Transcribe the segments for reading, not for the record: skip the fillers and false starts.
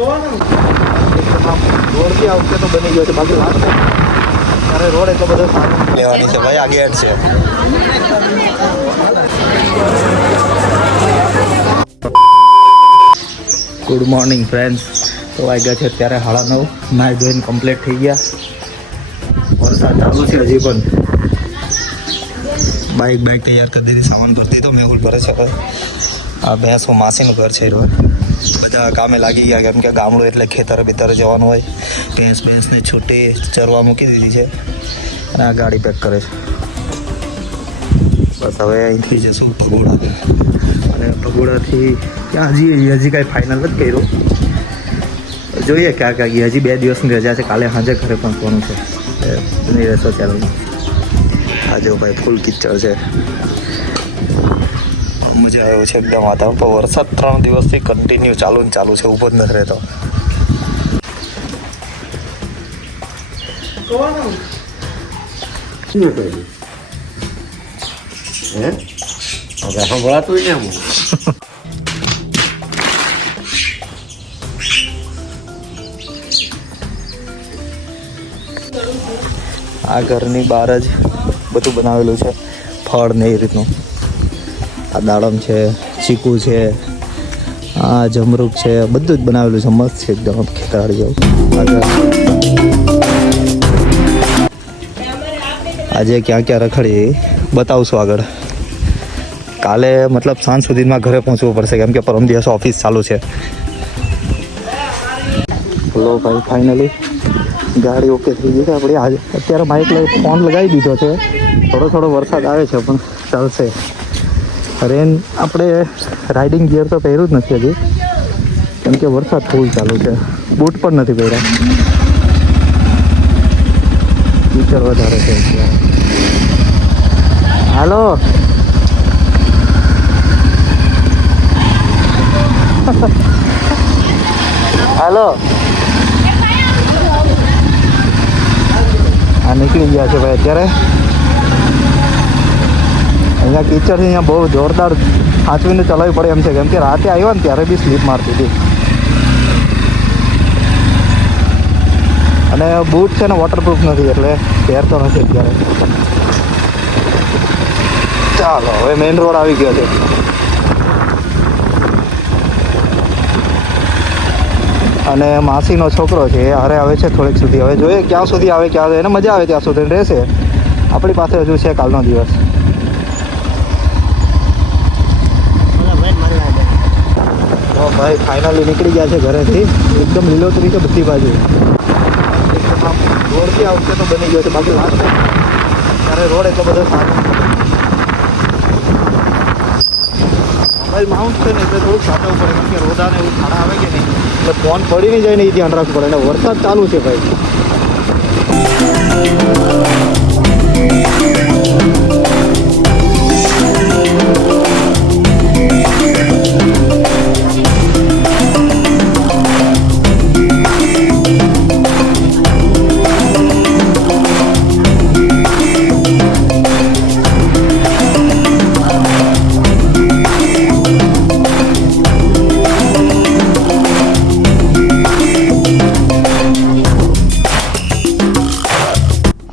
Road બી આ વખતે તો બની ગયો છે, બાકી લાસ્ટ ત્યારે રોડ એટલો બધો સારો લેવાની છે ભાઈ. આ ગેટ છે. Good morning friends. તો વાગ્યા છે અત્યારે 9:30. નાઈ ધોઈને કમ્પ્લીટ થઈ ગયા. વરસાદ ચાલુ છે હજી પણ. બાઇક તૈયાર કરી દીધી, સામાન ભરતી તો મેહુલ ભરે છે. આ ભેંસો માસીનું ઘર છે. બધા કામે લાગી ગયા, કેમ કે ગામડું એટલે ખેતર બેતર જવાનું હોય. ભેંસને છૂટી ચરવા મૂકી દીધી છે અને આ ગાડી પેક કરે છે. બસ હવે અહીંથી જશું પગોડા, અને પગોડાથી ક્યાં હજી કાંઈ ફાઇનલ નથી કર્યું. જોઈએ ક્યાં ગયા. હજી 2 દિવસની રજા છે. કાલે સાંજે ઘરે પહોંચવાનું છે. નહીં રહેશો ચાલો. આજે ભાઈ ફૂલ કિચડ છે. મજા આવ્યો છે એકદમ વાતાવરણ. પણ વરસાદ 3 દિવસથી કન્ટિન્યુ ચાલુ છે, ઊભો જ નથી રહેતો. આ ઘરની બહાર જ બધું બનાવેલું છે, ફળ ને એ રીતનું. આ દાડમ છે, ચીકુ છે, આ જમરૂક છે, બધું જ બનાવેલું છે. મસ્ત છે એકદમ ખેતર જેવું. આજે ક્યાં ક્યાં રખડી બતાવશું આગળ. કાલે મતલબ સાંજ સુધીમાં ઘરે પહોંચવું પડશે, કેમ કે પરમ દિવસ ઓફિસ ચાલુ છે. બોલો ભાઈ, ફાઇનલી ગાડી ઓકે થઈ ગઈ છે આપણી. આજે અત્યારે માઇક ફોન લગાવી દીધો છે. થોડો વરસાદ આવે છે પણ ચાલશે. રેન આપણે રાઇડિંગ ગિયર તો પહેર્યું જ નથી હજી, કેમ કે વરસાદ ફૂલ ચાલુ છે. બૂટ પણ નથી પહેર્યા. કીચડ વધારે છે. હાલો હાલો, આ નીકળી ગયા છે ભાઈ અત્યારે. અહીંયા કીચડ છે, અહીંયા બહુ જોરદાર સાચવીને ચલાવવી પડે એમ છે, કેમ કે રાતે આવ્યો ને ત્યારે બી સ્લીપ મારતી હતી. અને બૂટ છે ને વોટરપ્રૂફ નથી, એટલે પહેરતો નથી અત્યારે. ચાલો હવે મેઇન રોડ આવી ગયો છે. અને માસીનો છોકરો છે એ હારે આવે છે થોડીક સુધી. હવે જોઈએ ક્યાં સુધી આવે, ક્યાં એને મજા આવે ત્યાં સુધી રહેશે. આપણી પાસે હજુ છે કાલનો દિવસ. તો ભાઈ ફાઇનલી નીકળી ગયા છે ઘરેથી. એકદમ લીલોતરી છે બધી બાજુ. રોડ બી આ વખતે તો બની ગયો છે, બાકી લાસ્ટ ત્યારે રોડ એટલો બધો સારો. મોબાઈલ માઉન્ટ છે ને એટલે થોડુંક સાચવવું પડે, કેમ કે રોદાને એવું ખાડા આવે કે નહીં, એટલે ફોન પડી નહીં જાય ને એ ધ્યાન રાખવું પડે. અને વરસાદ ચાલુ છે ભાઈ.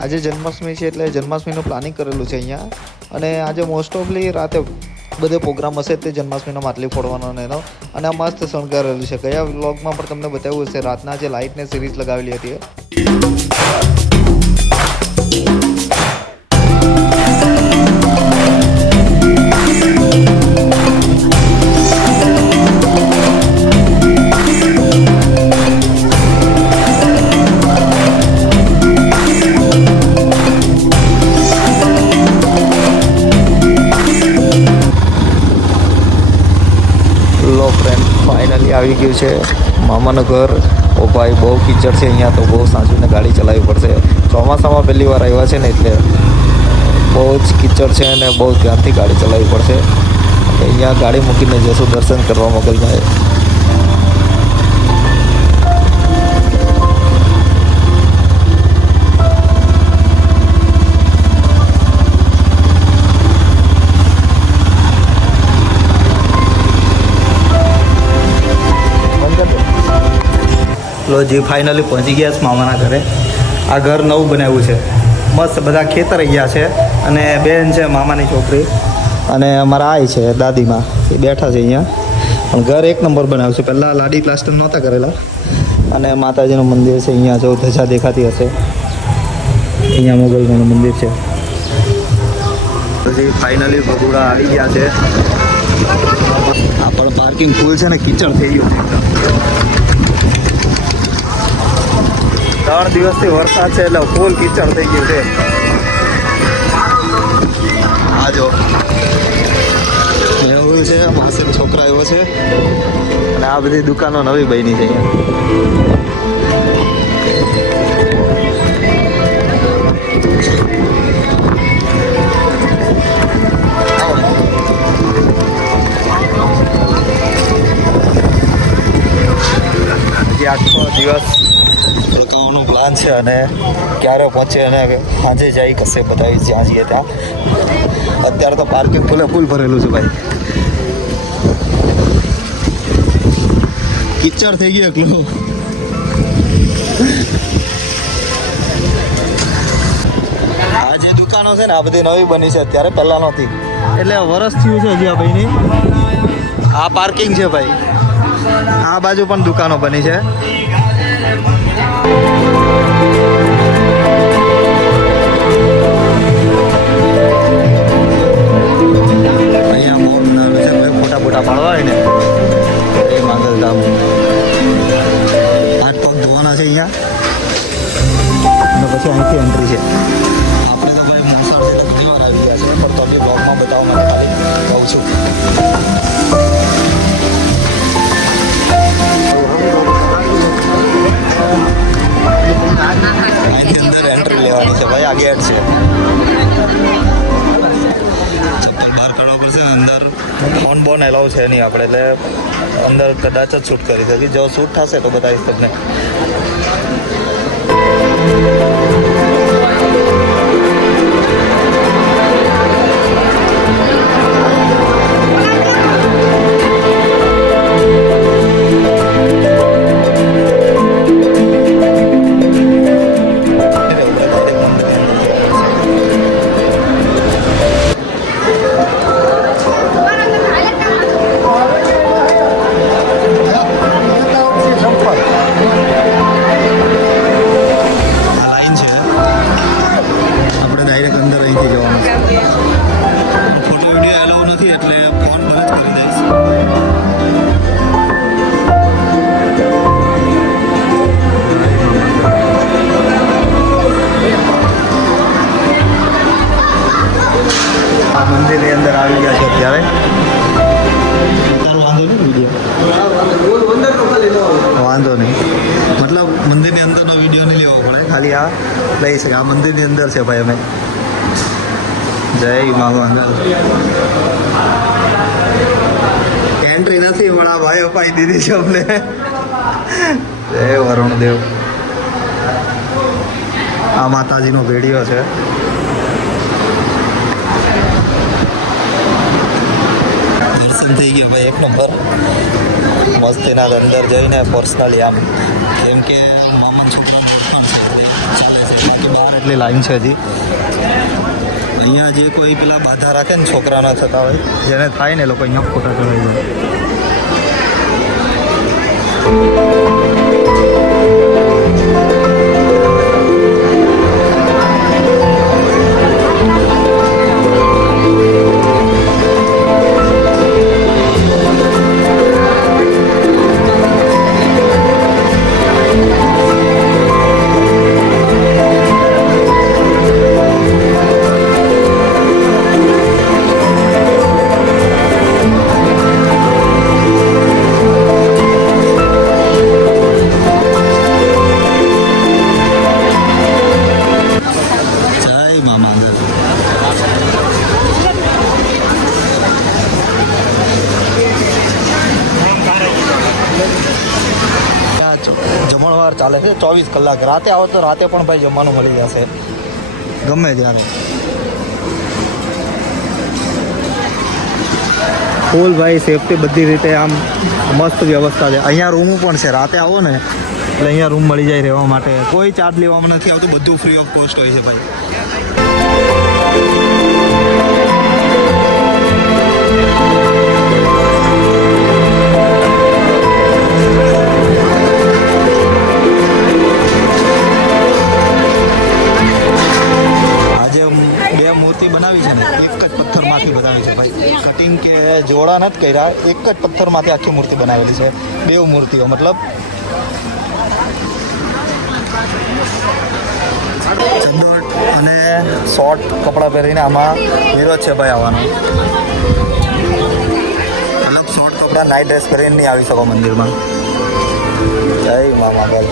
આજે જન્માષ્ટમી છે એટલે જન્માષ્ટમીનું પ્લાનિંગ કરેલું છે અહીંયા. અને આજે મોસ્ટ ઓફલી રાતે બધે પ્રોગ્રામ હશે તે જન્માષ્ટમીનો માટલી ફોડવાનો એનો. અને આ મસ્ત શણગારેલું છે. ગયા વ્લોગમાં પણ તમને બતાવ્યું હશે, રાતના જે લાઇટને સિરીઝ લગાવેલી હતી. ફાઇનલી આવી ગયું છે મામાનું ઘર. ઓ ભાઈ બહુ કીચડ છે અહીંયા, તો બહુ સાચવીને ગાડી ચલાવવી પડશે. ચોમાસામાં પહેલી વાર આવ્યા છે ને એટલે બહુ જ કીચડ છે અને બહુ ધ્યાનથી ગાડી ચલાવવી પડશે. અહીંયા ગાડી મૂકીને જશું દર્શન કરવા મોકલમાં. લો જી ફાઇનલી પહોંચી ગયા છે મામાના ઘરે. આ ઘર નવું બનાવ્યું છે, મસ્ત બધા ખેતર ગયા છે. અને બેન છે મામાની છોકરી, અને અમારા આઈ છે દાદીમાં, એ બેઠા છે અહીંયા. પણ ઘર એક નંબર બનાવ્યું છે. પહેલાં લાડી પ્લાસ્ટર નહોતા કરેલા. અને માતાજીનું મંદિર છે અહીંયા, જો ધજા દેખાતી હશે, અહીંયા મોગલનું મંદિર છે. પછી ફાઇનલી ભગોડા આવી ગયા છે. આ પણ પાર્કિંગ ફૂલ છે ને, કીચડ થઈ ગયું છે. 3 દિવસથી વરસાદ છે એટલે ફૂલ કીચડ થઈ ગયું છે. આ જો એવું છે, પાસે છોકરા એવો છે. અને આ બધી દુકાનો નવી બની છે અહીંયા. આખો દિવસ રોકાવાનો પ્લાન છે, અને ક્યારે પહોંચે અને સાંજે જાય કશે બતાવી જ્યાં જઈએ ત્યાં. અત્યારે તો પાર્કિંગ ફૂલ ભરેલું છે ભાઈ, કિચડ થઈ ગયું એકલું. આ જે દુકાનો છે ને આ બધી નવી બની છે અત્યારે, પહેલાં નહોતી. એટલે વરસ થયું છે હજી આ ભાઈની. આ પાર્કિંગ છે ભાઈ, આ બાજુ પણ દુકાનો બની છે. અહીંયા મોર બનાવેલું છે ભાઈ, ફોટા પાડવા હોય ને એ માંગલધામ. 8 પગ ધોવાના છે અહીંયા, અને પછી અહીંથી એન્ટ્રી છે. આપણે તો ભાઈ મોસાળથી ઘણી વાર આવી ગયા છે, પણ તો બી બ્લોગમાં બતાવવા માટે ખાલી કહું છું. અહીંથી અંદર એન્ટ્રી લેવાની છે ભાઈ, આ ગેટ છે. ચપ્પલ બહાર કાઢવા પડશે ને. અંદર ફોન એલાઉ છે નહીં આપણે, એટલે અંદર કદાચ જ શૂટ કરી શકીએ. જો શૂટ થશે તો બતાવીશ તમને. મંદિરની અંદર આવી ગયા છે અત્યારે. વાંધો નહીં, મતલબ મંદિરની અંદરનો વિડીયો નહીં લેવો પડે, ખાલી આ લઈ શકે. આ મંદિરની અંદર છે ભાઈ. અમે જય માગો અંદર એન્ટ્રી નથી, પણ આ ભાઈ અપાઈ દીધી છે અમને. જય વરુણદેવ. આ માતાજીનો ભેડિયો છે. થઈ ગયો ભાઈ એક નંબર. મસ્તીના અંદર જઈને પર્સનલી આમ, કેમ કે મામા છોકરા ચાલે છે, બાકી બહાર એટલી લાઈન છે હજી. અહીંયા જે કોઈ પેલા બાધા રાખે ને છોકરાના થતા હોય, જેને થાય ને લોકો અહીંયા ફોટા ચડાવી જાય. ચાલે છે 24 કલાક. રાતે આવો તો રાતે પણ ભાઈ જમવાનું મળી જશે ગમે ત્યારે. ફૂલ ભાઈ સેફટી બધી રીતે આમ મસ્ત વ્યવસ્થા છે. અહીંયા રૂમ પણ છે. રાતે આવો ને એટલે અહીંયા રૂમ મળી જાય રહેવા માટે, કોઈ ચાર્જ લેવામાં નથી આવતું, બધું ફ્રી ઓફ કોસ્ટ હોય છે ભાઈ. બનાવી છે ને એક જ પથ્થરમાંથી બનાવી છે ભાઈ, કટિંગ કે જોડા નથી કર્યા, એક જ પથ્થરમાંથી આખી મૂર્તિ બનાવેલી છે, બે મૂર્તિઓ મતલબ. ચંદોટ અને શોર્ટ કપડાં પહેરીને આમાં વિરોધ છે ભાઈ આવવાનો, મતલબ શોર્ટ કપડાં નાઇટ ડ્રેસ પહેરીને નહીં આવી શકો મંદિરમાં. જય મા મહાકાલ.